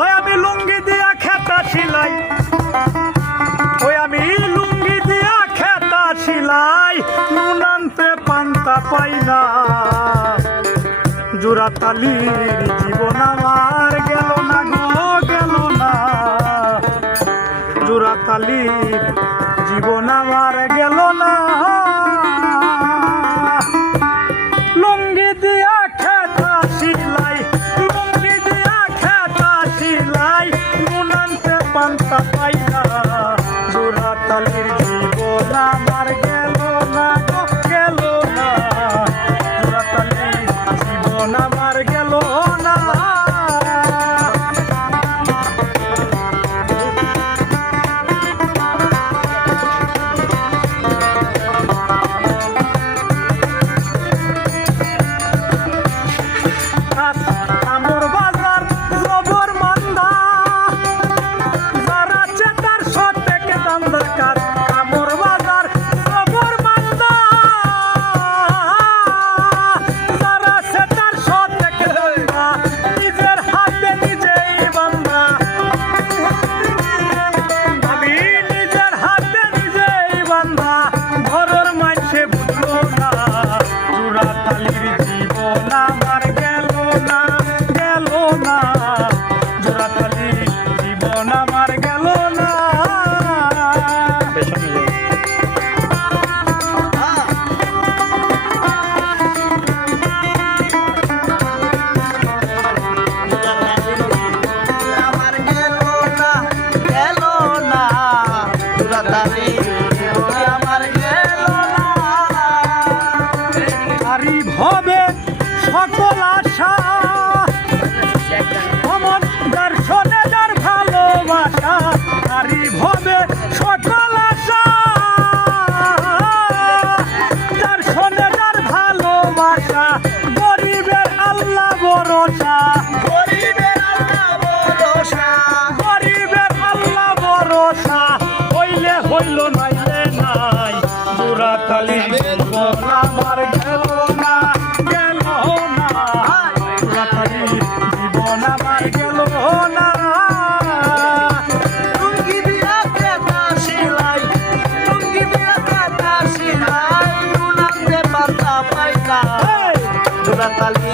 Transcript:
ওই আমি লুঙ্গি দিয়া খেতা সিলাই, ওই আমি লুঙ্গি দিয়া খেতা সিলাই, নুন আনতে পান্তা পাই না। জোড়াতালির জীবন আমার গেল না গো, গেল না। জোড়াতালির জীবন আমার গেল না। লুঙ্গি দিয়া খেতা সিলাই, লুঙ্গি দিয়া খেতা সিলাই, নুন আনতে পান্তা পাই না। জোড়াতালির জীবন আমার গেল না গো, গেল না। জোড়াতালির জীবন আমার গেল না। আমর বাজার জবর মান্দা, যারা চেতার সতেক দান্দাকার। আমর বাজার জবর মান্দা, যারা চেতার সতেক দান্দা, নিজের হাতে নিজেই বান্দা। আমি নিজের হাতে নিজেই বান্দা, ঘরের মাঝে বুঝলো না। জোড়াতালির জীবন আমার গেল না, গেল না। জোড়াতালির জীবন আমার গেল না। আমার গেল না, গেল না। জোড়াতালির জীবন আমার গেল না। আরি ভবে সকল আশা, অমন দর্শনে যার ভালোবাসা। আরি ভবে সকল আশা, দর্শনে যার ভালোবাসা। গরিবের আল্লাহ ভরসা, গরিবের আল্লাহ ভরসা। গরিবের আল্লাহ ভরসা। হইলে হইল, নাইলে নাই। জোড়াতালির জীবন আমার গেল না, গেল না। জোড়াতালির জীবন আমার গেল না। লুঙ্গি দিয়া খেতা সিলাই, লুঙ্গি দিয়া খেতা সিলাই, নুন আনতে পান্তা পাই না। জোড়াতালি